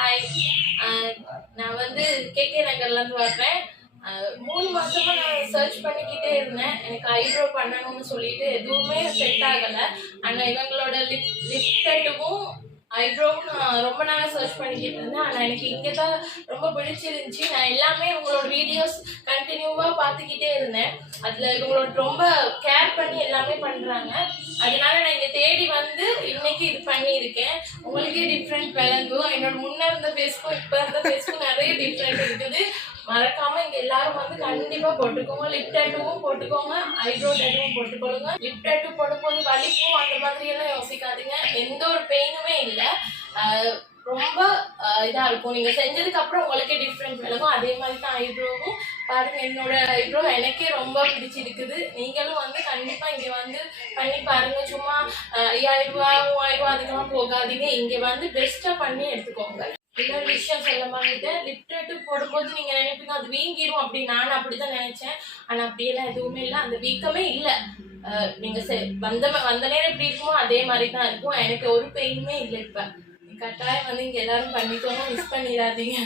Hi, நான் வந்து KK நகர்லேருந்து வர்றேன். 3 மாசமா நான் சர்ச் பண்ணிக்கிட்டே இருந்தேன். எனக்கு ஐப்ரோ பண்ணணும்னு சொல்லிட்டு எதுவுமே செட் ஆகலை. ஆனால் இவங்களோட லிப் டேட்டுவும் ஐப்ரோவும் நான் ரொம்ப நாளாக சர்ச் பண்ணிக்கிட்டு இருந்தேன். ஆனால் எனக்கு இங்கே தான் ரொம்ப பிடிச்சிருந்துச்சி. நான் எல்லாமே இவங்களோட வீடியோஸ் கண்டினியூவாக பார்த்துக்கிட்டே இருந்தேன். அதில் இவங்களோட ரொம்ப கேர் பண்ணி எல்லாமே பண்ணுறாங்க. அதனால நான் இங்கே தேடி வந்து இன்னைக்கு இது பண்ணியிருக்கேன். உங்களுக்கே டிஃப்ரெண்ட் விளங்கும். என்னோட முன்னே இருந்த ஃபேஸ்க்கும் இப்போ இருந்த ஃபேஸ்க்கும் நிறைய டிஃப்ரெண்ட் இருக்குது. மறக்காம இங்க எல்லாரும் வந்து கண்டிப்பா போட்டுக்கோங்க. லிப் டேட்டூவும் போட்டுக்கோங்க, ஐப்ரோ டேட்டூவும் போட்டுக்கொள்ளுங்க. லிப் டேட்டூ போடும்போது வலிக்கும் அந்த மாதிரி எல்லாம் யோசிக்காதீங்க. எந்த ஒரு பெயினுமே இல்லை. ரொம்ப இதா இருக்கும். நீங்க செஞ்சதுக்கு அப்புறம் உங்களுக்கே டிஃப்ரெண்ட் விளக்கும். அதே மாதிரி தான் ஐப்ரோவும். பாருங்க, என்னோட ஐப்ரோ எனக்கே ரொம்ப பிடிச்சிருக்குது. நீங்களும் வந்து கண்டிப்பா இங்க வந்து பண்ணி பாருங்க. சும்மா 5000 ரூபாய் 3000 ரூபாய் அதுக்கெல்லாம் போகாதீங்க. இங்க வந்து பெஸ்டா பண்ணி எடுத்துக்கோங்க. இன்னொரு விஷயம் சொல்ல மாட்டேன். லிப் டேட்டூ போடும்போது நீங்க நினைப்பீங்க அது வீங்கிரும் அப்படி. நான் அப்படிதான் நினைச்சேன். ஆனா அப்படியெல்லாம் எதுவுமே இல்லை. அந்த வீக்கமே இல்லை. நீங்க வந்த நேரம் எப்படி இருக்குமோ அதே மாதிரி தான் இருக்கும். எனக்கு ஒரு பெயினுமே இல்லை. இப்ப கட்டாயம் வந்து இங்க எல்லாரும் பண்ணிக்கோங்க, மிஸ் பண்ணிடாதீங்க.